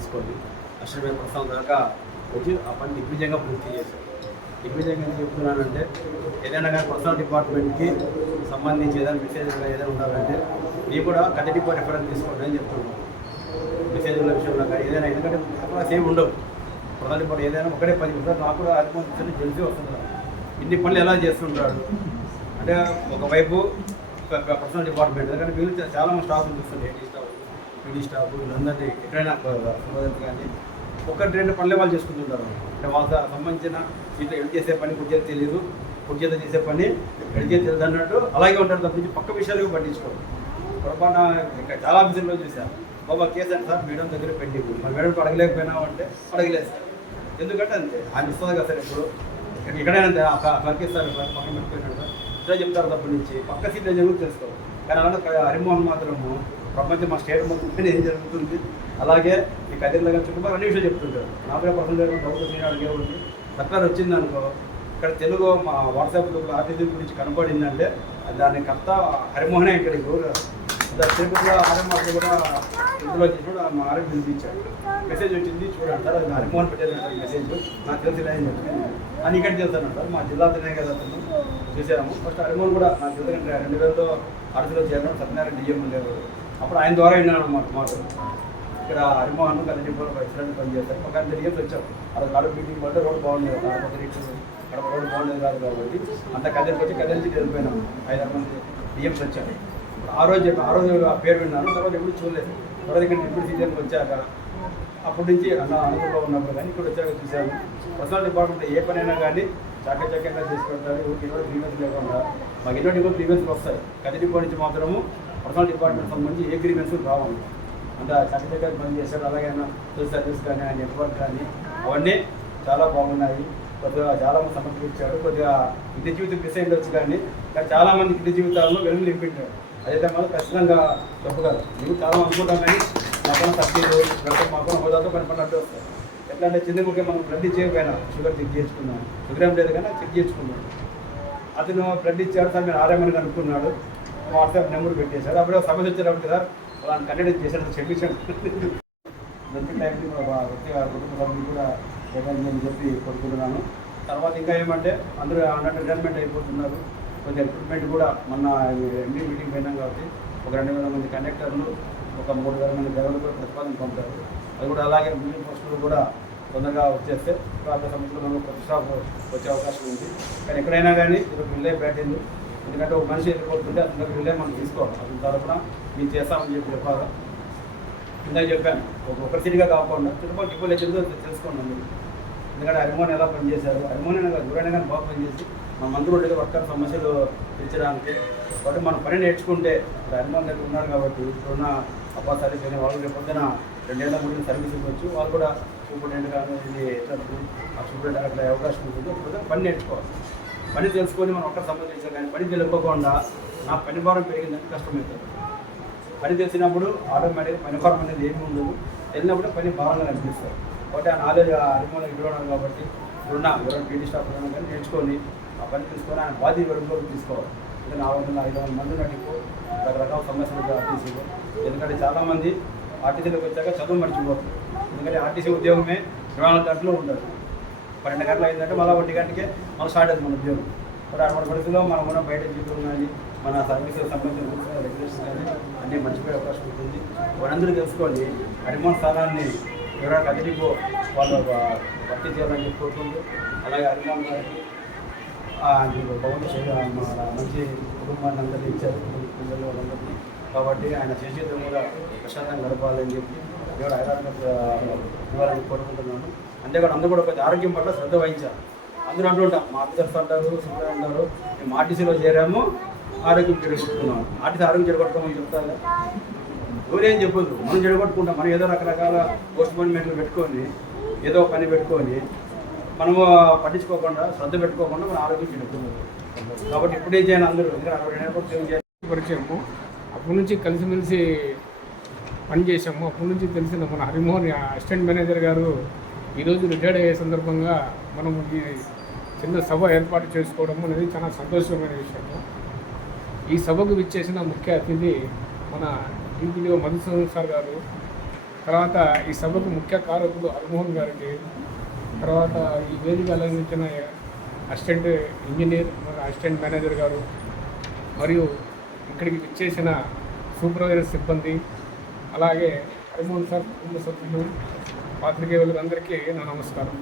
తీసుకొని అశ్వమే ప్రస్తుతం దాకా వచ్చి ఆ పని దిగ్విజయంగా పూర్తి చేశారు దిగ్విజయంగా ఎందుకు చెప్తున్నానంటే ఏదైనా కానీ పర్సనల్ డిపార్ట్మెంట్కి సంబంధించి ఏదైనా మెసేజ్ ఏదైనా ఉండాలంటే మీరు కూడా కథ డిపో రెఫరెన్స్ తీసుకోండి అని చెప్తున్నాను మెసేజ్ల విషయంలో కానీ ఏదైనా ఎందుకంటే అక్కడ సేమ్ ఉండవు. ప్రధాన డిపార్ట్ ఏదైనా ఒకటే పది నిమిషాలు నాకు కూడా అనుభవం తెలిసి వస్తుంది. ఇన్ని పనులు ఎలా చేస్తుంటాడు? అంటే ఒకవైపు పర్సనల్ డిపార్ట్మెంట్ ఎందుకంటే వీళ్ళు చాలా మంది స్టాఫ్ చూస్తుంది స్టాఫ్ పీడీ స్టాఫ్ వీళ్ళందరినీ ఎక్కడైనా కానీ ఒకటి రెండు పనులే వాళ్ళు చేసుకుంటుంటారు. అంటే వాళ్ళకి సంబంధించిన సీట్లు ఎడ్ చేసే పని కుర్చేది తెలియదు. కుర్చేత చేసే పని ఎడ్ చేతి తెలియదు అన్నట్టు అలాగే ఉంటారు తప్పించి పక్క విషయాలు పట్టించుకోరు. పొరపాటున ఇక్కడ చాలా ఆఫీసుల్లో చూశాను బాబా కేసు అంటే సార్ మేడం దగ్గర పెండింగ్ మరి మేడం అడగలేకపోయినావు అంటే అడగలేదు సార్. ఎందుకంటే అంతే. ఆయన ఇస్తుంది కదా సార్ ఇప్పుడు ఎక్కడైనా అంతే. ఆ ఇస్తారు సార్ పక్కన పెట్టుకున్నాడు సార్. ఇట్లా చెప్తారు తప్ప నుంచి. పక్క సీట్లు జరుగుతుంది తెలుసుకో. కానీ అలాగే హరిమోహన్ మాత్రము ప్రపంచం మా స్టేట్ మొత్తం ఏం జరుగుతుంది? అలాగే ఈ కదిరిలో కానీ చుట్టుపక్కల అన్ని విషయాలు చెప్తుంటారు. నాకు పర్సనల్ డౌట్ నేను అడిగేవాడిని సర్కార్ వచ్చింది అనుకో ఇక్కడ తెలుగు మా వాట్సాప్ గ్రూప్లో ఆర్టీసీ గురించి కనపడిందంటే దాని కర్త హరిమోహనే ఇక్కడ ఎవరు తిరుపతిలో ఆర్ఎం కూడా ఇందులో చేసినప్పుడు మా ఆర్ఎం వినిపించాడు మెసేజ్ వచ్చింది చూడండి సార్ అది హరిమోహన్ పెట్టేది మెసేజ్. నాకు తెలిసి ఇలా అని చెప్పింది అని ఇక్కడ చేస్తాను సార్ మా జిల్లాతోనే కదా అతను చూసాము ఫస్ట్ హరిమోహన్ కూడా నాకు తెలిసి రెండు వేలతో ఆర్టీసీలో చేరడం సత్యనారాయణ డిఎం లేవారు. అప్పుడు ఆయన ద్వారా విన్నాను అనమాట మాటలు ఇక్కడ హరిమోహన్ కన్నడి ప్రెసిడెంట్ పనిచేస్తారు ఒక అంత డిఎంస్ వచ్చాం. అక్కడ కడుపు మీటింగ్ పడితే రోడ్డు బాగుండేది. కడప రీచ్ కడప రోడ్డు బాగుండేది కాదు కాబట్టి అంత కదిలికి వచ్చి కదిలించి వెళ్ళిపోయినాం. ఐదారు మంది డిఎంస్ వచ్చారు. ఆ రోజు చెప్పి ఆ రోజు ఆ పేరు విన్నాను. తర్వాత ఎప్పుడు చూడలేదు. తర్వాత ఇక్కడ డిప్యూటీ సీజన్కి వచ్చాక అప్పటి నుంచి అన్న అనుభవంలో ఉన్నప్పుడు కానీ ఇక్కడ వచ్చాక చూశాను. పర్సనల్ డిపార్ట్మెంట్ ఏ పనైనా కానీ చాకచక్యంగా చక్కగా చేసి పెడతారు. ఇరవై లేకుండా. మాకు ఎన్నో ఇంకో వస్తాయి. కది డిపో నుంచి మాత్రము పర్సనల్ డిపార్ట్మెంట్ సంబంధించి అగ్రిమెంట్స్ గ్రీవెన్స్ రావాలి. అంత చక్కచక్కగా పని చేశారు అలాగే ఫుల్ సర్వీస్ కానీ ఆ నెట్వర్క్ కానీ అవన్నీ చాలా బాగున్నాయి. కొద్దిగా చాలా మంది సమర్పించాడు కొద్దిగా ఇంటి జీవితం మిస్ అయ్యిండొచ్చు కానీ కానీ చాలా ఇంటి జీవితాల్లో వెలుగు నింపించాడు అదైతే మనం ఖచ్చితంగా చెప్పగలరు ನೀವು చాలా అనుకుంటాం కానీ మాకున్న సబ్సిడీ లేకపోతే మాకున్న హోదాతో కనపడినట్టు వస్తాయి. ఎట్లా అంటే చిన్న మనం బ్లడ్ ఇచ్చేయకపోయినా షుగర్ చెక్ చేసుకున్నాం షుగర్ ఏం లేదు కానీ చెక్ చేసుకున్నాం అతను బ్లడ్ ఇచ్చాడు సార్ మీరు ఆర్ఎంని కనుక్కున్నాడు వాట్సాప్ నెంబర్ పెట్టేశారు. అప్పుడు సమస్య వచ్చినప్పుడు కదా వాళ్ళని కండక్ట్ చేశాడు చెప్పించాడు దొరికిన టైంకి వ్యక్తి కుటుంబ సభ్యులు కూడా ఇవ్వాలని చెప్పి కోరుకుంటున్నాను. తర్వాత ఇంకా ఏమంటే అందరూ అన్నట్టు రిటైర్మెంట్ అయిపోతున్నారు. కొంచెం రిక్రూట్మెంట్ కూడా మొన్న ఎండి మీటింగ్ పోయినాం కాబట్టి ఒక రెండు వేల మంది కండక్టర్లు ఒక మూడు వేల మంది డెవలపర్ కూడా ప్రతిపాదన పంపారు. అది కూడా అలాగే బిల్డింగ్ పోస్టులు కూడా తొందరగా వచ్చేస్తే రాబోయే సంవత్సరంలో కొత్త స్టాఫ్ వచ్చే అవకాశం ఉంది. కానీ ఎక్కడైనా కానీ ఇది బిల్లే బ్యాటింగ్. ఎందుకంటే ఒక మనిషి వెళ్ళిపోతుంటే దగ్గర వెళ్ళే మనం తీసుకోవాలి. అతని తరఫున మేము చేస్తామని చెప్పి చెప్పాలి ఇందాక చెప్పాను ఒక ఒక సిటీగా కాకుండా తిరుపతి ఇప్పుడు లేచిందో తెలుసుకోండి మీరు ఎందుకంటే హరిమోహన్ ఎలా పనిచేశారు? హరిమోహన్ కాదు ఎవరైనా కానీ బాగా పనిచేసి మన మంత్రులు ఉండేది వర్కర్ సమస్యలు తీర్చడానికి. కాబట్టి మన పని నేర్చుకుంటే ఇప్పుడు హరిమోహన్ దగ్గర ఉన్నారు కాబట్టి ఇప్పుడున్న అబ్బా సర్వీస్ కానీ వాళ్ళు రేపు పొద్దున రెండేళ్ళ మూడు సర్వీస్ ఇవ్వచ్చు. వాళ్ళు కూడా సూపరింటెండెంట్ కానీ ఇది ఆ సూపరింటెండెంట్ అట్లా అవకాశం ఉంటుంది. ఇప్పుడు పని నేర్చుకోవాలి. పని తెలుసుకొని మనం ఒక్కరు సంబంధించాం కానీ పని తెలుపుకోకుండా నా పని భారం పెరిగిందంటే కష్టమవుతుంది. పని తెలిసినప్పుడు ఆటోమేటిక్ పని భారం అనేది ఏమి ఉండదు. వెళ్ళినప్పుడు పని భారంగా అనిపిస్తారు కాబట్టి ఆ నాలెడ్జ్ ఆ అనుభవం ఇవ్వడం కాబట్టి ఇప్పుడున్న ఎవరైనా పీటీ స్టాఫ్ ఉన్నా కానీ నేర్చుకొని ఆ పని తీసుకొని ఆయన బాధ్యత వరకు తీసుకోవాలి. ఇంకా నాలుగు వందల ఐదు వందల మంది నడిపో రకరకాల సమస్యలు ఆర్టీసీలో ఎందుకంటే చాలామంది ఆర్టీసీలోకి వచ్చాక చదువు మర్చిపోతుంది ఎందుకంటే ఆర్టీసీ ఉద్యోగమే ఇరవై నాలుగు గంటలు ఉండదు. పన్నెండు గంటలు అయిందంటే మళ్ళీ ఒంటి గంటకే మనం స్టార్ట్ అవుతుంది మన ఉద్యోగం. ఇప్పుడు అటువంటి పరిస్థితుల్లో మనం ఉన్న బయట జీవితం కానీ మన సర్వీసులకు సంబంధించిన రూల్స్ కానీ రెగ్యులేషన్స్ కానీ అన్నీ మర్చిపోయే అవకాశం ఉంటుంది. వాళ్ళందరూ తెలుసుకోండి హరిమోహన్ స్థానాన్ని ఎవరైనా కదిలిపో వాళ్ళు భర్తీ చేయాలని చెప్పి కోరుకుంటూ అలాగే హరిమోహన్ గారికి ఆ, మీకు మంచి కుటుంబాన్ని అందరినీ ఇచ్చారు పిల్లలు వాళ్ళందరినీ. కాబట్టి ఆయన చేసేది కూడా ప్రశాంతంగా గడపాలని చెప్పి దేవుడు ఆరోగ్య ఇవ్వాలని కోరుకుంటున్నాను. అంతేకాదు అందరూ కూడా కొంచెం ఆరోగ్యం పట్ల శ్రద్ధ వహించాలి. అందరూ అంటుంటాం మా ఆఫీసర్స్ అంటారు సిబ్బంది అంటారు మేము ఆర్టీసీలో చేరాము ఆరోగ్యం చెడగొట్టుకున్నాము. ఆర్టీసీ ఆరోగ్యం చెడగొట్టుకోమని చెప్తారు. ఎవరేం చెప్పొద్దు. మనం చెడగొట్టుకుంటాం. మనం ఏదో రకరకాల పోస్ట్ పోన్మెంట్లు పెట్టుకొని ఏదో పని పెట్టుకొని మనము పట్టించుకోకుండా శ్రద్ధ పెట్టుకోకుండా మన ఆరోగ్యం చెడుతుంది కాబట్టి ఇప్పుడే చేయాలి అందరూ? ఎందుకంటే అరవై పరిచయము. అప్పటి నుంచి కలిసిమెలిసి పనిచేసాము అప్పటి నుంచి తెలిసిన మన హరిమోహన్ అసిస్టెంట్ మేనేజర్ గారు ఈరోజు రిటైర్డ్ అయ్యే సందర్భంగా మనం ఈ చిన్న సభ ఏర్పాటు చేసుకోవడం అనేది చాలా సంతోషమైన విషయము ఈ సభకు విచ్చేసిన ముఖ్య అతిథి మన డిపిడిఓ మధుసూదన్ సార్ గారు తర్వాత ఈ సభకు ముఖ్య కారకులు హరిమోహన్ గారికి తర్వాత ఈ వేదిక అలంకరించిన అసిస్టెంట్ ఇంజనీర్ మన అసిస్టెంట్ మేనేజర్ గారు మరియు ఇక్కడికి విచ్చేసిన సూపర్వైజర్ సిబ్బంది అలాగే హరిమోహన్ సార్ కుటుంబ సభ్యులు పాత్రికేయులకు అందరికీ నా నమస్కారం.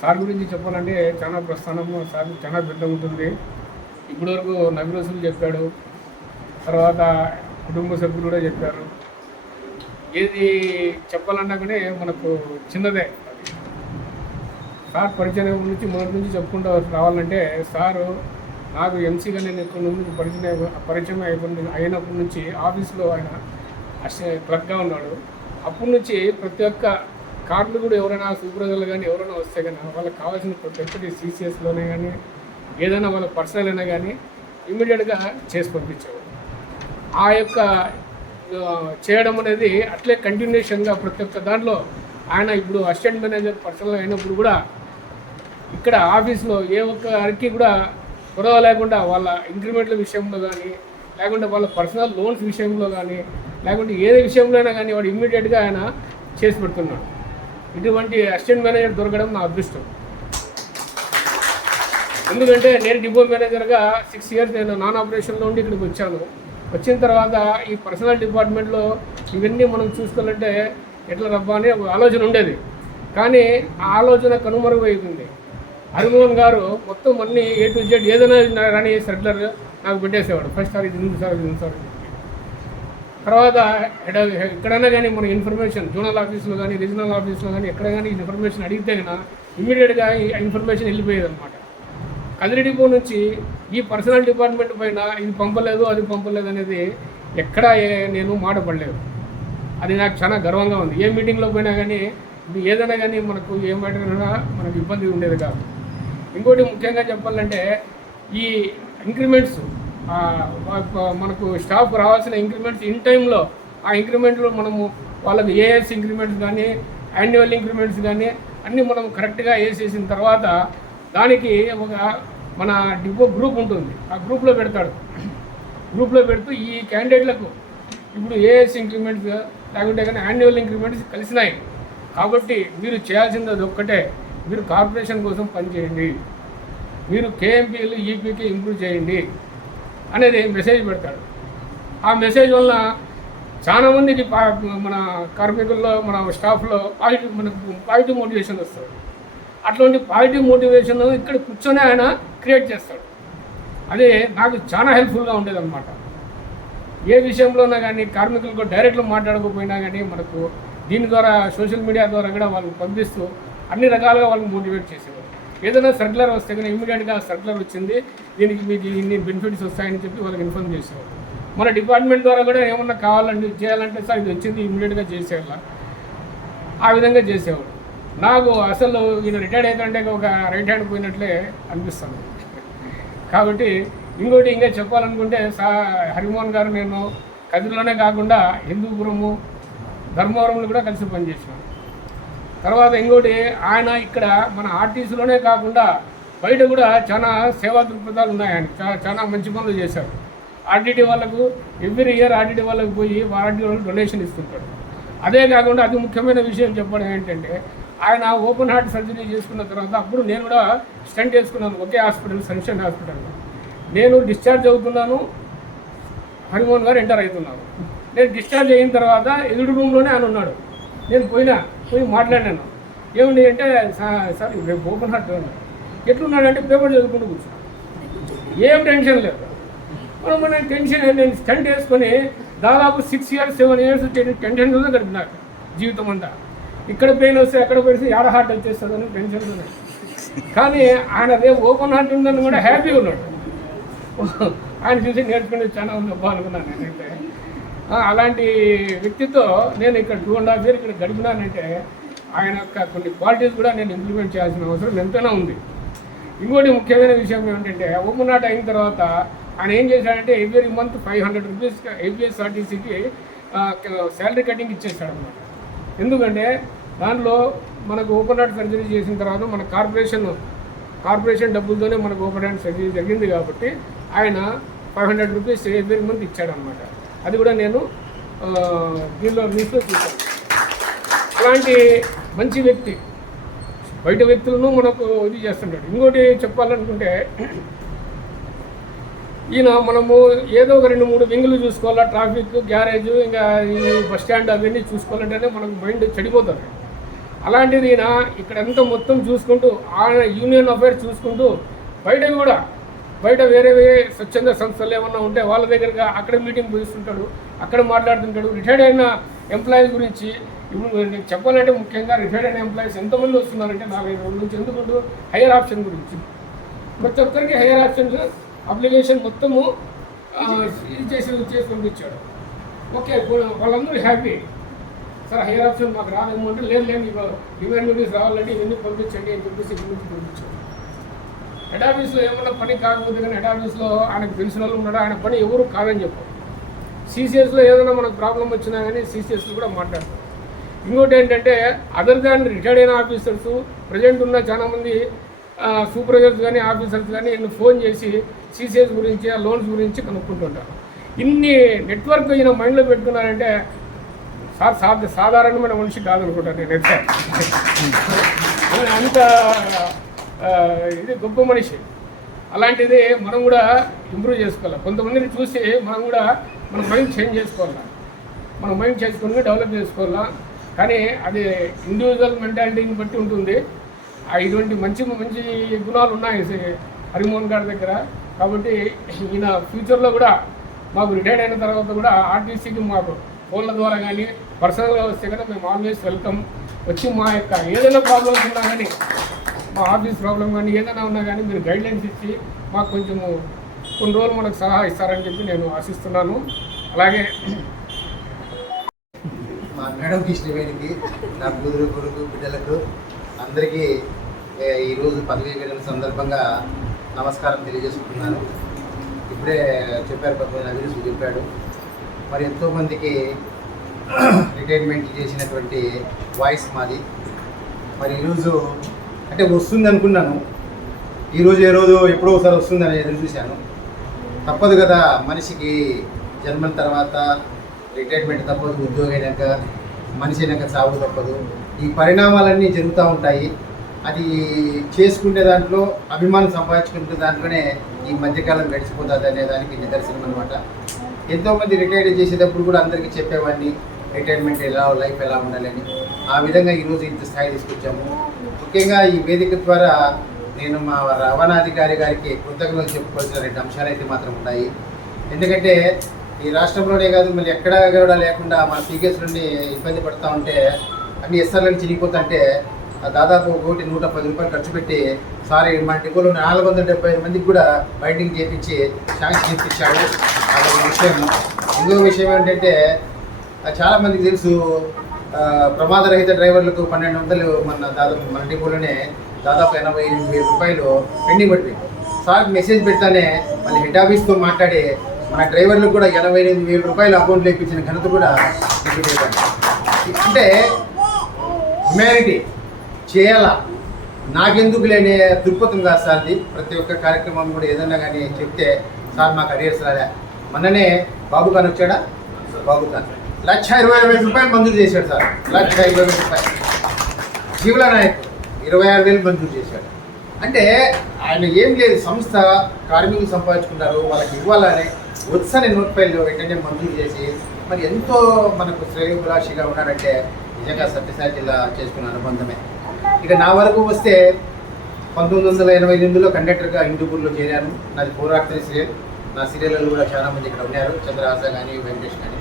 సార్ గురించి చెప్పాలంటే చాలా ప్రస్థానము సార్ చాలా పెద్ద ఉంటుంది. ఇప్పటివరకు నవి రోజులు చెప్పాడు. తర్వాత కుటుంబ సభ్యులు కూడా చెప్పారు. ఏది చెప్పాలన్నా కానీ మనకు చిన్నదే సార్ పరిచయం నుంచి మొదటి నుంచి చెప్పుకుంటూ రావాలంటే సారు నాకు ఎంసీగా నేను ఇక్కడ నుంచి పరిచయం పరిచయం అయిపోయి అయినప్పటి నుంచి ఆఫీస్లో ఆయన అసే క్లర్క్గా ఉన్నాడు. అప్పటి నుంచి ప్రతి ఒక్క కార్మికుడు ఎవరైనా సూపర్వైజర్లు కానీ ఎవరైనా వస్తే కానీ వాళ్ళకి కావాల్సిన ప్రతి ఒక్కటి సీసీఎస్లోనే కానీ ఏదైనా వాళ్ళ పర్సనల్ అయినా కానీ ఇమీడియట్గా చేసి పంపించేవారు ఆ యొక్క చేయడం అనేది అట్లే కంటిన్యూషన్గా ప్రతి ఒక్క దాంట్లో ఆయన ఇప్పుడు అసిస్టెంట్ మేనేజర్ పర్సనల్ అయినప్పుడు కూడా ఇక్కడ ఆఫీస్లో ఏ ఒక్కరికి కూడా గొడవ లేకుండా వాళ్ళ ఇంక్రిమెంట్ల విషయంలో కానీ లేకుంటే వాళ్ళ పర్సనల్ లోన్స్ విషయంలో కానీ లేకుంటే ఏది విషయంలో అయినా కానీ వాడు ఇమ్మీడియట్గా ఆయన చేసి పెడుతున్నాడు. ఇటువంటి అసిస్టెంట్ మేనేజర్ దొరకడం నా అదృష్టం. ఎందుకంటే నేను డిపో మేనేజర్గా సిక్స్ ఇయర్స్ నేను నాన్ ఆపరేషన్లో ఉండి ఇక్కడికి వచ్చాను. వచ్చిన తర్వాత ఈ పర్సనల్ డిపార్ట్మెంట్లో ఇవన్నీ మనం చూసుకోవాలంటే ఎట్లా రబ్బా అని ఒక ఆలోచన ఉండేది. కానీ ఆ ఆలోచన కనుమరుగైపోయింది. హరిమోహన్ గారు మొత్తం అన్ని ఏ టు జెడ్ ఏదైనా రాని సర్కులర్ నాకు పెట్టేసేవాడు. ఫస్ట్ సార్ ఇది ఉంది సార్ ఇది ఉంది సార్ తర్వాత ఎడ ఎక్కడైనా కానీ మన ఇన్ఫర్మేషన్ జోనల్ ఆఫీస్లో కానీ రీజనల్ ఆఫీస్లో కానీ ఎక్కడ కానీ ఇన్ఫర్మేషన్ అడిగితే కన్నా ఇమీడియట్గా ఈ ఇన్ఫర్మేషన్ వెళ్ళిపోయేది అనమాట కదిరిడిపో నుంచి ఈ పర్సనల్ డిపార్ట్మెంట్ పైన ఇది పంపలేదు అది పంపలేదు అనేది ఎక్కడా ఏ- నేను మాట పడలేదు. అది నాకు చాలా గర్వంగా ఉంది. ఏ మీటింగ్లో పోయినా కానీ ఏదైనా కానీ మనకు ఏ మ్యాటర్ అయినా మనకు ఇబ్బంది ఉండేది కాదు. ఇంకోటి ముఖ్యంగా చెప్పాలంటే ఈ ఇంక్రిమెంట్స్ మనకు స్టాఫ్ రావాల్సిన ఇంక్రిమెంట్స్ ఇన్ టైంలో ఆ ఇంక్రిమెంట్లో మనము వాళ్ళకి ఏఎస్ ఇంక్రిమెంట్స్ కానీ యాన్యువల్ ఇంక్రిమెంట్స్ కానీ అన్నీ మనం కరెక్ట్గా వేసేసిన తర్వాత దానికి ఒక మన డిపో గ్రూప్ ఉంటుంది. ఆ గ్రూప్లో పెడతాడు. గ్రూప్లో పెడుతూ ఈ క్యాండిడేట్లకు ఇప్పుడు ఏఎస్ ఇంక్రిమెంట్స్ లేకుంటే కానీ యాన్యువల్ ఇంక్రిమెంట్స్ కలిసినాయి. కాబట్టి మీరు చేయాల్సింది అది ఒక్కటే. మీరు కార్పొరేషన్ కోసం పనిచేయండి. మీరు కేఎంపీలు ఈపీకి ఇంప్రూవ్ చేయండి. అనేది మెసేజ్ పెడతాడు. ఆ మెసేజ్ వల్ల చాలా మందికి పా- మన కార్మికుల్లో మన స్టాఫ్లో పాజిటివ్ మన పాజిటివ్ మోటివేషన్ వస్తుంది. అట్లాంటి పాజిటివ్ మోటివేషన్ ఇక్కడ కూర్చొని ఆయన క్రియేట్ చేస్తాడు. అదే నాకు చాలా హెల్ప్ఫుల్గా ఉండేదన్నమాట. ఏ విషయంలోనా కానీ కార్మికులకు డైరెక్ట్గా మాట్లాడకపోయినా కానీ మనకు దీని ద్వారా సోషల్ మీడియా ద్వారా కూడా వాళ్ళకి పంపిస్తూ అన్ని రకాలుగా వాళ్ళని మోటివేట్ చేసేవారు ఏదైనా సర్కులర్ వస్తే కానీ ఇమీడియట్గా సర్కులర్ వచ్చింది దీనికి మీకు ఇన్ని బెనిఫిట్స్ వస్తాయని చెప్పి వాళ్ళకి ఇన్ఫార్మ్ చేసేవారు మన డిపార్ట్మెంట్ ద్వారా కూడా ఏమన్నా కావాలంటే చేయాలంటే సార్ ఇది వచ్చింది ఇమీడియట్గా చేసేవాళ్ళ ఆ విధంగా చేసేవాడు. నాకు అసలు ఈయన రిటైర్డ్ అవుతుంటే ఒక రైట్ హ్యాండ్ పోయినట్లే అనిపిస్తుంది. కాబట్టి ఇంకోటి ఇంకా చెప్పాలనుకుంటే సా హరిమోహన్ గారు నేను కదిలోనే కాకుండా హిందూపురము ధర్మవరంలో కూడా కలిసి పనిచేసాను. తర్వాత ఇంకోటి ఆయన ఇక్కడ మన ఆర్టీసీలోనే కాకుండా బయట కూడా చాలా సేవా దృక్పథాలు ఉన్నాయి ఆయన. చాలా మంచి పనులు చేశారు. ఆర్టీటీ వాళ్ళకు ఎవ్రీ ఇయర్ ఆర్టీటీ వాళ్ళకు పోయి ఆర్టీటీ వాళ్ళకి డొనేషన్ ఇస్తుంటాడు. అదే కాకుండా అతి ముఖ్యమైన విషయం చెప్పడం ఏంటంటే ఆయన ఓపెన్ హార్ట్ సర్జరీ చేసుకున్న తర్వాత అప్పుడు నేను కూడా స్టెంట్ చేసుకున్నాను ఒకే హాస్పిటల్ సన్షన్ హాస్పిటల్లో నేను డిశ్చార్జ్ అవుతున్నాను హరిమోహన్ గారు ఎంటర్ అవుతున్నాను నేను డిశ్చార్జ్ అయిన తర్వాత ఎదుడు రూమ్లోనే ఆయన ఉన్నాడు. నేను పోయినా పోయి మాట్లాడినాను. ఏమండి అంటే సార్ రేపు ఓపెన్ హార్ట్ అన్నాడు ఎట్లున్నాడంటే పేపర్ చదువుకుంటూ కూర్చో ఏం టెన్షన్ లేదు. మనం మన టెన్షన్ నేను స్టంట్ వేసుకొని దాదాపు సిక్స్ ఇయర్స్ సెవెన్ ఇయర్స్ టెన్షన్తోనే గడిపినాడు జీవితం అంతా. ఇక్కడ పెయిన్ వస్తే ఎక్కడ పెడితే ఏడ హార్ట్ వచ్చేస్తుందని టెన్షన్తోనే కానీ ఆయన రేపు ఓపెన్ హార్ట్ ఉందని కూడా హ్యాపీగా ఉన్నాడు. ఆయన చూసి నేర్చుకునే చాలా ఉంది అబ్బా అనుకున్నాను నేనైతే. అలాంటి వ్యక్తితో నేను ఇక్కడ టూ అండ్ హాఫ్ ఇయర్ ఇక్కడ గడిపినానంటే ఆయన యొక్క కొన్ని క్వాలిటీస్ కూడా నేను ఇంప్లిమెంట్ చేయాల్సిన అవసరం ఎంతైనా ఉంది. ఇంకోటి ముఖ్యమైన విషయం ఏమిటంటే ఓపెన్ నాట్ అయిన తర్వాత ఆయన ఏం చేశాడంటే every month five hundred rupees ఏపీఎస్ఆర్టీసీకి salary cutting ఇచ్చేసాడు అనమాట ఎందుకంటే దానిలో మనకు ఓపెన్ హార్ట్ సర్జరీ చేసిన తర్వాత మన కార్పొరేషన్ కార్పొరేషన్ డబ్బులతోనే మనకు ఓపెన్ హార్ట్ సర్జరీ జరిగింది కాబట్టి ఆయన five hundred rupees every month ఇచ్చాడనమాట అది కూడా నేను దీనిలో న్యూస్లో చూశాను. అలాంటి మంచి వ్యక్తి బయట వ్యక్తులను మనకు ఇది చేస్తుంటాడు. ఇంకోటి చెప్పాలనుకుంటే ఈయన మనము ఏదో ఒక రెండు మూడు వింగులు చూసుకోవాలా ట్రాఫిక్ గ్యారేజ్ ఇంకా ఈ బస్ స్టాండ్ అవన్నీ చూసుకోవాలంటేనే మనకు మైండ్ చెడిపోతుంది. అలాంటిది ఈయన ఇక్కడ మొత్తం చూసుకుంటూ ఆ యూనియన్ అఫైర్స్ చూసుకుంటూ బయట కూడా బయట వేరే వేరే స్వచ్ఛంద సంస్థలు ఏమన్నా ఉంటే వాళ్ళ దగ్గరగా అక్కడ మీటింగ్ పోయిస్తుంటాడు అక్కడ మాట్లాడుతుంటాడు. రిటైర్డ్ అయిన ఎంప్లాయీస్ గురించి ఇప్పుడు నేను చెప్పాలంటే ముఖ్యంగా రిటైర్డ్ అయిన ఎంప్లాయీస్ ఎంతమంది వస్తున్నారంటే నాలుగైదు రోజుల నుంచి ఎందుకంటూ హైయర్ ఆప్షన్ గురించి. ప్రతి ఒక్కరికి హైయర్ ఆప్షన్ అప్లికేషన్ మొత్తము ఇది చేసి చేసి పంపించాడు. ఓకే వాళ్ళందరూ హ్యాపీ. సార్ హైయర్ ఆప్షన్ మాకు రాదేమో అంటే లేదు లేదు మీకు డిమాండ్ నోటీస్ రావాలంటే ఇవన్నీ పంపించండి అని చెప్పేసి ఇవన్నీ పంపించాడు. హెడ్ ఆఫీస్లో ఏమన్నా పని కాకపోతే కానీ హెడ్ ఆఫీస్లో ఆయనకు తెలిసిన వాళ్ళు ఉన్నాడు? ఆయన పని ఎవరు కాదని చెప్పారు. సీసీఎస్లో ఏదైనా మనకు ప్రాబ్లం వచ్చినా కానీ సీసీఎస్లో కూడా మాట్లాడతారు ఇంకోటి ఏంటంటే అదర్ దాన్ రిటైర్డ్ అయిన ఆఫీసర్స్ ప్రజెంట్ ఉన్న చాలామంది సూపర్వైజర్స్ కానీ ఆఫీసర్స్ కానీ ఈయన ఫోన్ చేసి సీసీఎస్ గురించి ఆ లోన్స్ గురించి కనుక్కుంటుంటారు. ఇన్ని నెట్వర్క్ ఈయన మైండ్లో పెట్టుకున్నారంటే సార్ సాధ సాధారణమైన మనిషి కాదనుకుంటాను నేను అంత ఇది గొప్ప మనిషి. అలాంటిది మనం కూడా ఇంప్రూవ్ చేసుకోవాలి. కొంతమందిని చూసి మనం కూడా మన మైండ్ చేంజ్ చేసుకోవాలి. మన మైండ్ చేసుకుని డెవలప్ చేసుకోవాలా. కానీ అది ఇండివిజువల్ మెంటాలిటీని బట్టి ఉంటుంది. ఆ ఇటువంటి మంచి మంచి గుణాలు ఉన్నాయి. హరిమోహన్ గారి దగ్గర. కాబట్టి ఈయన ఫ్యూచర్లో కూడా మాకు రిటైర్డ్ అయిన తర్వాత కూడా ఆర్టీసీకి మాకు ఫోన్ల ద్వారా కానీ పర్సనల్గా వస్తే కదా మేము ఆల్వేస్ వెల్కమ్ వచ్చి మా యొక్క ఏదైనా ప్రాబ్లమ్స్ ఉన్నా కానీ మా ఆఫీస్ ప్రాబ్లం కానీ ఏదైనా ఉన్నా కానీ మీరు గైడ్లైన్స్ ఇచ్చి మాకు కొంచెము కొన్ని రోజులు మనకు సలహా ఇస్తారని చెప్పి నేను ఆశిస్తున్నాను. అలాగే మా మేడంకి ఇష్టమైనది నా కూతురు కొడుకు బిడ్డలకు అందరికీ ఈరోజు పదవీ విరమణ సందర్భంగా నమస్కారం తెలియజేసుకుంటున్నాను. ఇప్పుడే చెప్పారు పద్మనాభ నవీన్ చెప్పాడు. మరి ఎంతోమందికి రిటైర్మెంట్ చేసినటువంటి వాయిస్ మాది. మరి ఈరోజు అంటే వస్తుంది అనుకున్నాను ఈరోజు ఏ రోజు ఎప్పుడో ఒకసారి వస్తుందని ఎదురు చూశాను. తప్పదు కదా మనిషికి జన్మ తర్వాత రిటైర్మెంట్ తప్పదు ఉద్యోగం అయినాక మనిషి అయినాక చావు తప్పదు. ఈ పరిణామాలన్నీ జరుగుతూ ఉంటాయి. అది చేసుకునే దాంట్లో అభిమానం సంపాదించుకునే దాంట్లోనే ఈ మధ్యకాలం గడిచిపోతుంది అనే దానికి నిదర్శనం అనమాట ఎంతోమంది రిటైర్ చేసేటప్పుడు కూడా అందరికీ చెప్పేవాడిని రిటైర్మెంట్ ఎలా లైఫ్ ఎలా ఉండాలని? ఆ విధంగా ఈరోజు ఇంత స్థాయి తీసుకొచ్చాము. ముఖ్యంగా ఈ వేదిక ద్వారా నేను మా రవాణాధికారి గారికి కృతజ్ఞతలు చెప్పుకోవాల్సిన రెండు అంశాలు అయితే మాత్రం ఉన్నాయి. ఎందుకంటే ఈ రాష్ట్రంలోనే కాదు మళ్ళీ ఎక్కడ కూడా లేకుండా మన పీకేస్ నుండి ఇబ్బంది పడుతూ ఉంటే అన్ని ఎస్ఆర్లను చినిగిపోతుంటే ఆ దాదాపు ఒకటి నూట పది రూపాయలు ఖర్చు పెట్టి సారీ మన డిపోలో నాలుగు వందల డెబ్బై ఐదు మందికి కూడా బైండింగ్ చేయించి శాంక్షన్ ఇప్పించాడు అదొక విషయం. ఇంకో విషయం ఏంటంటే చాలామందికి తెలుసు ప్రమాదరహిత డ్రైవర్లకు పన్నెండు వందలు మన దాదాపు మన డిపోలోనే దాదాపు ఎనభై ఎనిమిది వేల రూపాయలు పెండింగ్ పడిపోయింది. సార్ మెసేజ్ పెడతానే మళ్ళీ హెడ్ ఆఫీస్తో మాట్లాడి మన డ్రైవర్లకు కూడా ఎనభై ఎనిమిది వేల రూపాయలు అకౌంట్లో ఇప్పించిన ఘనత కూడా అంటే హ్యుమానిటీ చేయాలా? నాకెందుకు లేని దృక్పథం కాదు సార్ది ప్రతి ఒక్క కార్యక్రమం కూడా ఏదన్నా కానీ చెప్తే సార్ మాకు అడియర్స్ రాలే మొన్ననే బాబు ఖాన్ వచ్చాడా? బాబు ఖాన్. లక్ష ఇరవై వేల రూపాయలు మంజూరు చేశాడు సార్. లక్ష ఇరవై వేల రూపాయలు. జీవుల నాయక్ ఇరవై ఆరు వేలు మంజూరు చేశాడు. అంటే ఆయన ఏం లేదు సంస్థ కార్మికులు సంపాదించుకున్నారు వాళ్ళకి ఇవ్వాలని వచ్చని నోటిఫైల్ వెంటనే మంజూరు చేసి మరి ఎంతో మనకు శ్రేయోభిలాషిగా ఉన్నాడంటే నిజంగా సత్యసాయి జిల్లా చేసుకున్న అనుబంధమే. ఇక నా వరకు వస్తే పంతొమ్మిది వందల ఎనభై ఎనిమిదిలో కండక్టర్గా హిందూపూర్లో చేరాను. నాది పోరాక్తరి సీరియల్. నా సీరియల్లో కూడా చాలా మంది ఇక్కడ ఉన్నారు. చంద్రహాస కానీ వెంకటేష్ కానీ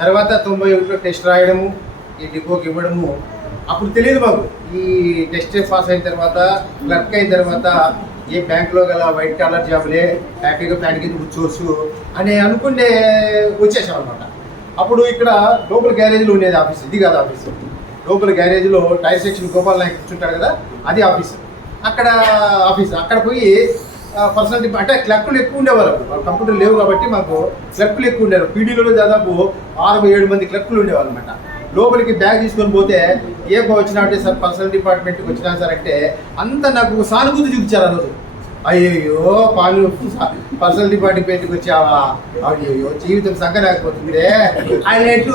తర్వాత తొంభై ఒకటిలో టెస్ట్ రాయడము ఈ డిపోకి ఇవ్వడము. అప్పుడు తెలియదు మాకు. ఈ టెస్ట్ పాస్ అయిన తర్వాత క్లర్క్ అయిన తర్వాత ఏ బ్యాంకులో గల వైట్ కాలర్ జాబులే హ్యాపీగా ప్యాన్ కింద కూర్చోవచ్చు అని అనుకునే వచ్చేసాం అనమాట అప్పుడు ఇక్కడ లోపల గ్యారేజ్లో ఉండేది ఆఫీస్ ఇది కాదు ఆఫీస్. లోపల గ్యారేజ్లో టైర్ సెక్షన్ గోపాల్ నాయక్ కూర్చుంటాడు కదా అది ఆఫీస్. అక్కడ ఆఫీస్ అక్కడ పోయి పర్సనల్ అంటే క్లర్కులు ఎక్కువ ఉండేవారు కంప్యూటర్ లేవు కాబట్టి మాకు క్లర్కులు ఎక్కువ ఉండేవారు పీడీలో దాదాపు ఆరు ఏడు మంది క్లర్కులు ఉండేవాళ్ళు అనమాట లోపలికి బ్యాగ్ తీసుకొని పోతే ఏ వచ్చినా అంటే సార్ పర్సనల్ డిపార్ట్మెంట్కి వచ్చినా సార్ అంటే అంత నాకు సానుభూతి చూపించారు ఆ రోజు. అయ్యో పాలు పర్సనల్ డిపార్ట్మెంట్కి వచ్చావా? అయ్యో జీవితం సంకరాకపోతుందే అనేట్లు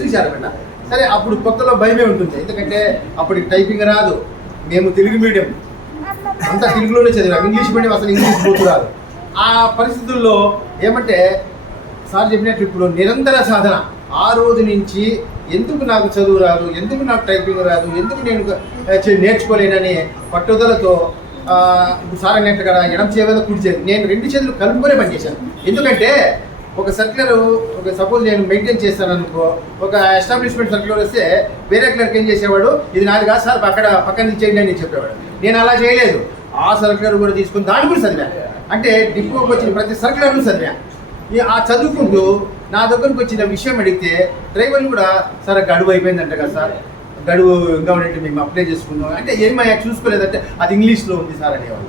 చూశారన్నమాట సరే అప్పుడు కొత్తలో భయమే ఉంటుంది. ఎందుకంటే అప్పుడు టైపింగ్ రాదు. మేము తెలుగు మీడియం. అంతా తెలుగులోనే చదివాం. ఇంగ్లీష్ మీడియం అసలు ఇంగ్లీష్ బూత్ రాదు. ఆ పరిస్థితుల్లో ఏమంటే సార్ చెప్పినట్టు ఇప్పుడు నిరంతర సాధన. ఆ రోజు నుంచి ఎందుకు నాకు చదువు రాదు? ఎందుకు నాకు టైపింగ్ రాదు? ఎందుకు నేను నేర్చుకోలేనని పట్టుదలతో సార్ అన్నట్టు కదా ఎడం చేయవేదో కుడి నేను రెండు చేతులు కలుపుకొనే పనిచేశాను ఎందుకంటే ఒక సర్క్యులర్ ఒక సపోజ్ నేను మెయింటైన్ చేస్తాను అనుకో ఒక ఎస్టాబ్లిష్మెంట్ సర్క్యులర్ వస్తే వేరే క్లర్క్ ఏం చేసేవాడు? ఇది నాది కాదు సార్ అక్కడ పక్కన నుంచి చేయండి అని చెప్పేవాడు. నేను అలా చేయలేదు. ఆ సర్క్యులర్ కూడా తీసుకుని దాన్ని కూడా చదివా అంటే డిపోకి వచ్చిన ప్రతి సర్క్యులర్ను చదివా ఆ చదువుకుంటూ నా దగ్గరకు వచ్చిన విషయం అడిగితే డ్రైవర్లు కూడా సార్ గడువు అయిపోయిందంట కదా సార్. గడువు ఇంకా ఉంటే మేము అప్లై చేసుకుందాం. అంటే ఏమయ్యా చూసుకోలేదంటే అది ఇంగ్లీష్లో ఉంది సార్ అనేవాళ్ళు.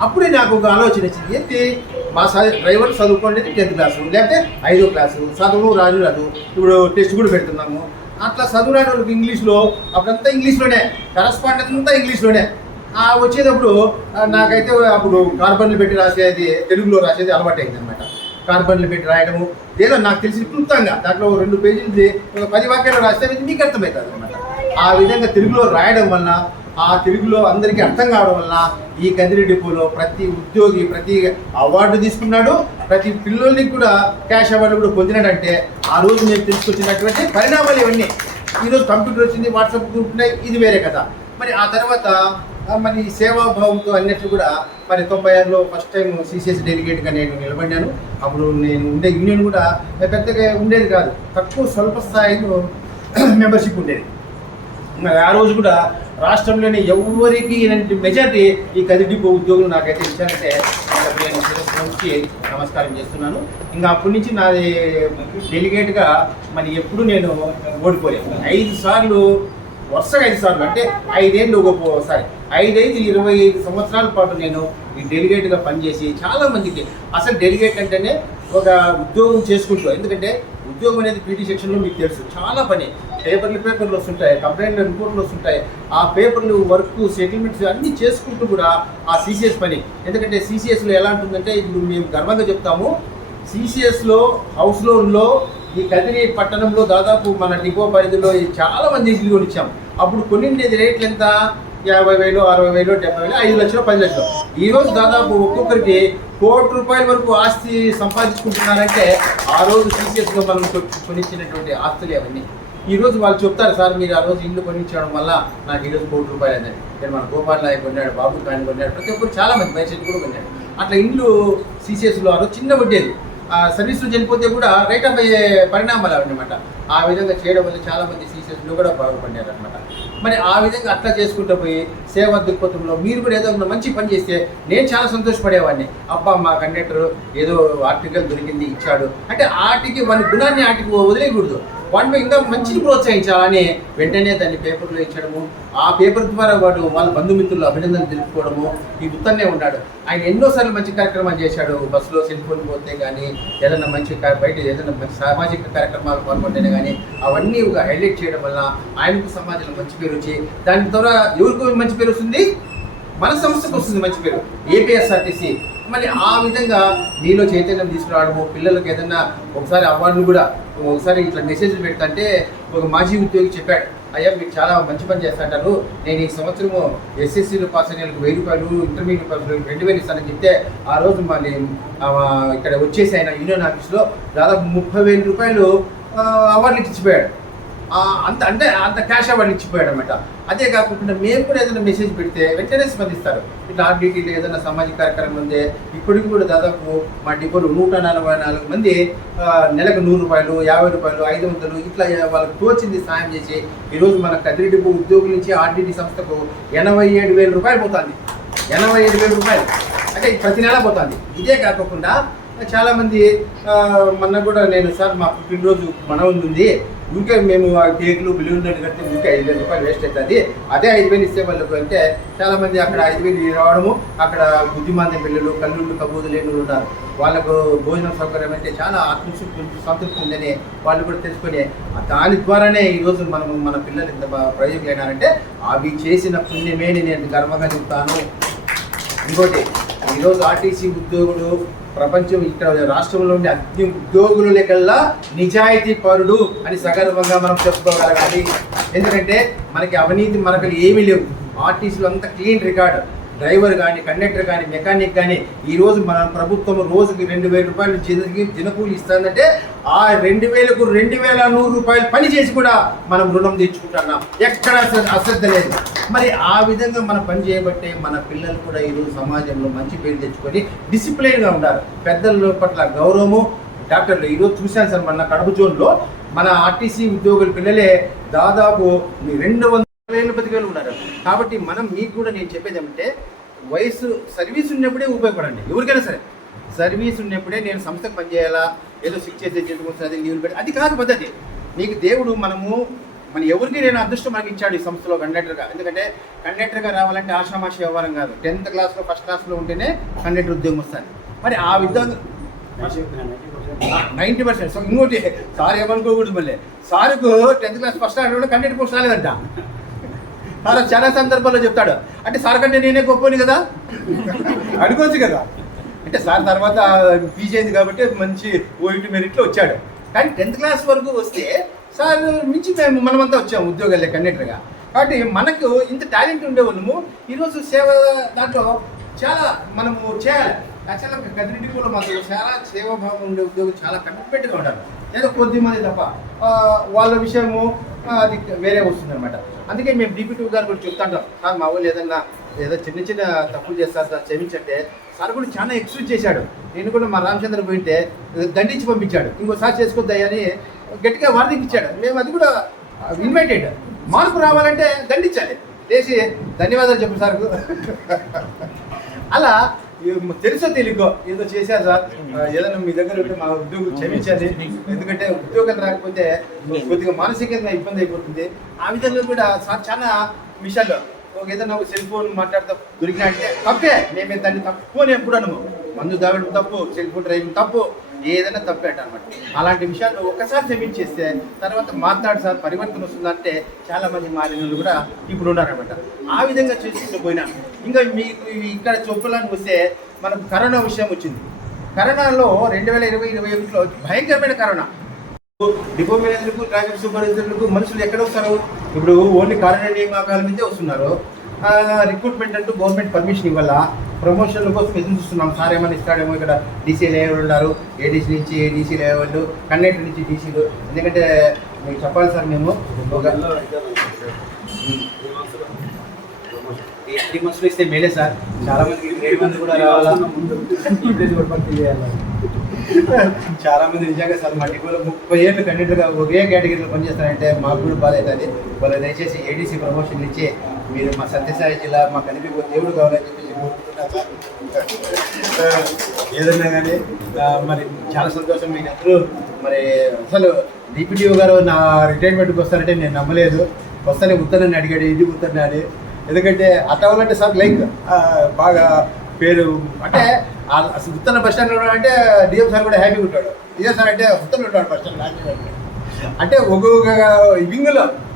అప్పుడే నాకు ఒక ఆలోచన వచ్చింది. ఏంటి? మా సార్ డ్రైవర్ చదువుకోండి టెన్త్ క్లాసు. లేకపోతే ఐదో క్లాసు. చదువు రాజు రాదు. ఇప్పుడు టెస్ట్ కూడా పెడుతున్నాము. అట్లా చదువు రాని వాళ్ళకి ఇంగ్లీష్లో అప్పుడంతా ఇంగ్లీష్లోనే. కరస్పాండెంట్ అంతా ఇంగ్లీష్లోనే. ఆ వచ్చేటప్పుడు నాకైతే అప్పుడు కార్బన్లు పెట్టి రాసేది తెలుగులో రాసేది అలవాటు అయింది కార్బన్లు పెట్టి రాయడము ఏదో నాకు తెలిసి క్లుప్తంగా దాంట్లో రెండు పేజీలు ఒక పది వాక్యాలు రాస్తే మీకు అర్థమవుతుంది అనమాట ఆ విధంగా తెలుగులో రాయడం వలన ఆ తెలుగులో అందరికీ అర్థం కావడం వలన ఈ కందిరి డిపోలో ప్రతి ఉద్యోగి ప్రతి అవార్డు తీసుకున్నాడు ప్రతి పిల్లల్ని కూడా క్యాష్ అవార్డు కూడా పొందినాడంటే ఆ రోజు మేము తీసుకొచ్చినటువంటి పరిణామాలు ఇవన్నీ. ఈరోజు కంప్యూటర్ వచ్చింది వాట్సాప్ గ్రూప్ ఉన్నాయి ఇది వేరే కథ. మరి ఆ తర్వాత మరి సేవాభావంతో అన్నట్లు కూడా మరి తొంభై ఆరులో ఫస్ట్ టైం సిసిఎస్ డెలిగేట్గా నేను నిలబడినాను. అప్పుడు నేను ఉండే యూనియన్ కూడా పెద్దగా ఉండేది కాదు. తక్కువ స్వల్ప స్థాయిలో మెంబర్షిప్ ఉండేది. మరి ఆ రోజు కూడా రాష్ట్రంలోని ఎవరికి ఇలాంటి ఈ కది డిపో ఉద్యోగులు నాకైతే ఇచ్చారంటే నేను శిరస్సుకి నమస్కారం చేస్తున్నాను. ఇంకా అప్పటి నుంచి నాది డెలిగేట్గా మరి ఎప్పుడు నేను ఓడిపోలేదు. ఐదు సార్లు వరుసగా ఐదు సార్లు అంటే ఐదేళ్ళు ఒకసారి ఐదైదు ఇరవై ఐదు సంవత్సరాల పాటు నేను ఈ డెలిగేట్గా పనిచేసి చాలామందికి అసలు డెలిగేట్ అంటేనే ఒక ఉద్యోగం చేసుకుంటూ ఎందుకంటే ఉద్యోగం అనేది పీటీ సెక్షన్లో మీకు తెలుసు చాలా పని. పేపర్లు పేపర్లు వస్తుంటాయి కంప్లైంట్లు రిపోర్ట్లు వస్తుంటాయి. ఆ పేపర్లు వర్క్ సెటిల్మెంట్స్ అన్నీ చేసుకుంటూ కూడా ఆ సీసీఎస్ పని. ఎందుకంటే సీసీఎస్లో ఎలా ఉంటుందంటే ఇప్పుడు మేము గర్వంగా చెప్తాము సీసీఎస్లో హౌస్ లోన్లో ఈ కదిరి పట్టణంలో దాదాపు మన డిపో పరిధిలో ఈ చాలా మంది ఇల్లు కొనిచ్చాం. అప్పుడు కొన్నింటిది రేట్లు ఎంత? యాభై వేలు అరవై వేలు డెబ్బై వేలు ఐదు లక్షలు పది లక్షలు. ఈ రోజు దాదాపు ఒక్కొక్కరికి కోటి రూపాయల వరకు ఆస్తి సంపాదించుకుంటున్నారంటే ఆ రోజు సిసిఎస్లో మనం కొనిచ్చినటువంటి ఆస్తులు అవన్నీ. ఈ రోజు వాళ్ళు చెప్తారు సార్ మీరు ఆ రోజు ఇల్లు కొనిచ్చడం వల్ల నాకు ఈరోజు కోటి రూపాయలు అయిందని నేను మన గోపాల్ నాయక్ కొన్నాడు బాబు కాని కొన్నాడు ప్రతి ఒక్కరు చాలా మంది మైసెట్ కూడా కొన్నాడు. అట్లా ఇల్లు సీసీఎస్లో ఆ రోజు చిన్న వడ్డేది ఆ సర్వీస్లో చనిపోతే కూడా రైట్ ఆఫ్ అయ్యే పరిణామాలు అనమాట ఆ విధంగా చేయడం వల్ల చాలా మంది సీసెస్లో కూడా బాగుపడ్డారు అనమాట మరి ఆ విధంగా అట్లా చేసుకుంటూ పోయి సేవ దృక్పథంలో మీరు కూడా ఏదో ఒక మంచి పని చేస్తే నేను చాలా సంతోషపడేవాడిని. అబ్బా మా కండక్టర్ ఏదో ఆర్టికల్ దొరికింది ఇచ్చాడు. అంటే ఆటికి వాళ్ళ గుణాన్ని ఆటికి వదిలేయకూడదు. వాటిని ఇంకా మంచిని ప్రోత్సహించాలని వెంటనే దాన్ని పేపర్లో ఇచ్చడము ఆ పేపర్ ద్వారా వాడు వాళ్ళ బంధుమిత్రులు అభినందనలు తెలుపుకోవడము ఈ ఉత్తన్నే ఉన్నాడు. ఆయన ఎన్నోసార్లు మంచి కార్యక్రమాలు చేశాడు. బస్సులో సెల్ఫోన్ పోతే కానీ ఏదైనా మంచి బయట ఏదైనా మంచి సామాజిక కార్యక్రమాలు పాల్గొంటేనే కానీ అవన్నీ ఒక హైలైట్ చేయడం వల్ల ఆయనకు సమాజంలో మంచి పేరు వచ్చి దాని ద్వారా ఎవరికి మంచి పేరు వస్తుంది? మన సంస్థకు వస్తుంది మంచి పేరు. ఏపీఎస్ఆర్టీసీ మరి ఆ విధంగా నీలో చైతన్యం తీసుకురావడము పిల్లలకు ఏదైనా ఒకసారి అవార్డులు కూడా ఒకసారి ఇట్లా మెసేజ్లు పెడతాంటే ఒక మాజీ ఉద్యోగి చెప్పాడు అయ్యా మీరు చాలా మంచి పని చేస్తుంటారు. నేను ఈ సంవత్సరము ఎస్ఎస్సీలో పాస్ అయిన వెయ్యి రూపాయలు ఇంటర్మీడియట్ పాస్ రెండు వేలు ఇస్తానని చెప్తే ఆ రోజు మళ్ళీ ఇక్కడ వచ్చేసి ఆయన యూనియన్ ఆఫీస్లో దాదాపు ముప్పై వేల రూపాయలు అవార్డులు ఇచ్చిపోయాడు అంత అంటే అంత క్యాష్ అవార్డు ఇచ్చిపోయాడు అనమాట అదే కాకుండా మేము కూడా ఏదైనా మెసేజ్ పెడితే వెంటనే స్పందిస్తారు. ఇట్లా ఆర్డీటీలో ఏదైనా సామాజిక కార్యక్రమం ఉందే ఇప్పటికి కూడా దాదాపు మా డిపోలు నూట నలభై నాలుగు మంది నెలకు నూరు రూపాయలు యాభై రూపాయలు ఐదు వందలు ఇట్లా వాళ్ళకి తోచింది సాయం చేసి ఈరోజు మన కదిరి డిపో ఉద్యోగుల నుంచి ఆర్డీటీ సంస్థకు ఎనభై ఏడు వేల రూపాయలు పోతుంది. ఎనభై ఏడు వేల రూపాయలు. అంటే ప్రతి నెల పోతుంది. ఇదే కాకుండా చాలామంది మొన్న కూడా నేను సార్ మా పుట్టినరోజు మన ఇంకే ఊకే మేము ఆ కేకులు బిల్లులు కడితే ఇంకే ఐదు వేల రూపాయలు వేస్ట్ అవుతుంది. అదే ఐదు వేలు ఇస్తే వాళ్ళకు అంటే చాలా మంది అక్కడ ఐదు వేలు రావడము అక్కడ బుద్ధిమాంద్య పిల్లలు కల్లుళ్ళు కబూదు లేని ఉన్నారు. వాళ్ళకు భోజనం సౌకర్యం అంటే చాలా ఆత్మశుద్ధి సంతృప్తి ఉందని వాళ్ళు కూడా తెలుసుకొని దాని ద్వారానే ఈరోజు మనం మన పిల్లలు ఇంత ప్రయోజనం ప్రయోజకులైనారంటే అవి చేసిన పుణ్యమేని నేను గర్వంగా చెప్తాను. ఇంకోటి ఈరోజు ఆర్టీసీ ఉద్యోగులు ప్రపంచం ఇక్కడ రాష్ట్రంలో ఉండే అన్ని ఉద్యోగుల లెక్కల్లా నిజాయితీ పరుడు అని సగర్వంగా మనం చెప్పుకోగలగాలి. ఎందుకంటే మనకి అవినీతి మనకు ఏమీ లేవు. ఆర్టీసీలో అంతా క్లీన్ రికార్డు. డ్రైవర్ కానీ కండక్టర్ కానీ మెకానిక్ కానీ ఈరోజు మన ప్రభుత్వం రోజుకి రెండు వేల రూపాయలు దినకి దినకూలి ఇస్తుందంటే ఆ రెండు వేలకు రెండు వేల నూరు రూపాయలు పని చేసి కూడా మనం రుణం తెచ్చుకుంటున్నాం. ఎక్కడ అశ్రద్ధ లేదు. మరి ఆ విధంగా మనం పని చేయబట్టే మన పిల్లలు కూడా ఈరోజు సమాజంలో మంచి పేరు తెచ్చుకొని డిసిప్లైన్గా ఉండాలి. పెద్దల పట్ల గౌరవము డాక్టర్లు ఈరోజు చూశాను సార్ మన కడప జోన్లో మన ఆర్టీసీ ఉద్యోగుల పిల్లలే దాదాపు రెండు వందల వేలు బతికేళ్ళు ఉన్నారు. కాబట్టి మనం మీకు కూడా నేను చెప్పేది ఏమంటే వయసు సర్వీస్ ఉన్నప్పుడే ఉపయోగపడండి. ఎవరికైనా సరే. సర్వీస్ ఉన్నప్పుడే నేను సంస్థకు పనిచేయాలా? ఏదో సిక్ చేసే చేసుకుంటుంది అది పెట్టి అది కాదు పద్ధతి. నీకు దేవుడు మనము మన ఎవరికి నేను అదృష్టం మనకి ఇచ్చాడు ఈ సంస్థలో కండక్టర్గా. ఎందుకంటే కండక్టర్గా రావాలంటే ఆశ్రమాశ వ్యవహారం కాదు. టెన్త్ క్లాస్లో ఫస్ట్ క్లాస్లో ఉంటేనే కండక్టర్ ఉద్యోగం వస్తుంది. మరి ఆ విధంగా నైంటీ పర్సెంట్. సో ఇంకోటి సార్ ఏమనుకోకూడదు మళ్ళీ. సార్కు టెన్త్ క్లాస్ ఫస్ట్ ఆడ కండక్టర్ పోస్ట్ రాలేదంట. సార్ చాలా సందర్భాల్లో చెప్తాడు. అంటే సార్ కంటే నేనే గొప్పని కదా? అనుకోవచ్చు కదా? అంటే సార్ తర్వాత పీజీ అయింది కాబట్టి మంచి ఓయిట్ మెరిట్లో వచ్చాడు. కానీ టెన్త్ క్లాస్ వరకు వస్తే సార్ మించి మేము మనమంతా వచ్చాము ఉద్యోగాలే కండక్టర్గా కాబట్టి మనకు ఇంత టాలెంట్ ఉండేవాళ్ళము ఈరోజు సేవ దాంట్లో చాలా మనము చేయాలి. యాక్చువల్గా గదిరెడ్డి కూడా మాకు చాలా సేవాభావం ఉండే ఉద్యోగం చాలా కమిట్మెంట్గా ఉంటారు ఏదో కొద్దిమంది తప్ప వాళ్ళ విషయము అది వేరే వస్తుంది అనమాట అందుకే మేము డిప్యూటీ గారు కూడా చెప్తాంటాం. సార్ మా వాళ్ళు ఏదన్నా ఏదో చిన్న చిన్న తప్పులు చేస్తారు సార్ క్షమించంటే సార్ కూడా చాలా ఎక్స్క్యూజ్ చేశాడు. నేను కూడా మా రామచంద్ర పోయింటే దండించి పంపించాడు. ఇంకోసారి చేసుకోవద్దాయి గట్టిగా వార్నింగ్ ఇచ్చాడు. మేము అది కూడా ఇన్వైటెడ్. మార్పు రావాలంటే దండించాలి. చేసి ధన్యవాదాలు చెప్పు సార్. అలా తెలుసో తెలియకో ఏదో చేశారు సార్. ఏదైనా మీ దగ్గర ఉంటే మా ఉద్యోగులు క్షమించండి. ఎందుకంటే ఉద్యోగం రాకపోతే కొద్దిగా మానసికంగా ఇబ్బంది అయిపోతుంది. ఆ విధంగా కూడా సార్ చాలా విషయాల్లో ఒక ఏదైనా ఒక సెల్ ఫోన్ మాట్లాడతా దొరికినా అంటే తప్పే. మేమే దాన్ని తప్పు అని ఎప్పుడు అనము మందు తాగడం తప్పు సెల్ ఫోన్ డ్రైవింగ్ తప్పు. ఏదైనా తప్పేట అనమాట. అలాంటి విషయాలు ఒకసారి క్షమించేస్తే తర్వాత మాట్లాడు సార్ పరివర్తన వస్తుందంటే చాలా మంది మారిన కూడా ఇప్పుడు ఉన్నారనమాట ఆ విధంగా చూసుకుంటూ పోయినా. ఇంకా మీకు ఇక్కడ చెప్పులను వస్తే మనకు కరోనా విషయం వచ్చింది. కరోనాలో రెండు వేల ఇరవై ఇరవై ఒకటిలో భయంకరమైన కరోనా. డిపో మేనేజర్లకు ట్రాఫిక్ సూపర్వైజర్లకు మనుషులు ఎక్కడ వస్తారు? ఇప్పుడు ఓన్లీ కరోనా నియామకాల మీదే వస్తున్నారు. రిక్రూట్మెంట్ అంటూ గవర్నమెంట్ పర్మిషన్ ఇవ్వాల? ప్రమోషన్ల కోసం ఎదురు చూస్తున్నాం. సార్ ఏమైనా ఇస్తాడేమో ఇక్కడ డీసీ లేవల్ ఉన్నారు ఏడీసీ నుంచి ఏడీసీ లేవల్ కండక్టర్ నుంచి డీసీలు ఎందుకంటే మీకు చెప్పాలి సార్ మేము ఒక త్రీ మంత్స్లో ఇస్తే మేలే సార్. చాలా మందికి మంది కూడా రావాలా? చాలా మంది నిజంగా సార్ మా డిపోలో ముప్పై ఏళ్ళు కండక్టర్గా ఒకే కేటగిరీలో పనిచేస్తారంటే మాకు కూడా బాధ అవుతుంది. వాళ్ళు దయచేసి ఏడీసీ ప్రమోషన్ ఇచ్చి మీరు మా సత్యసాయి జిల్లా మా కనిపి దేవుడు కావాలని చెప్పేసి సార్ ఏదన్నా కానీ మరి చాలా సంతోషం మీకు అందరూ. మరి అసలు డిపిటిఓ గారు నా రిటైర్మెంట్కి వస్తారంటే నేను నమ్మలేదు. వస్తానే ఉత్తరాన్ని అడిగాడు ఇది ఉత్తరాన్ని అని ఎందుకంటే అట్టవాలంటే సార్ లైక్ బాగా పేరు అంటే అసలు ఉత్తర బస్ స్టాండ్లో అంటే డిఎం సార్ కూడా హ్యాపీగా ఉంటాడు. డిఎం సార్ అంటే ఉత్తరం ఉంటాడు బస్ స్టాండ్ అంటే ఒక్కొక్క వింగ్లో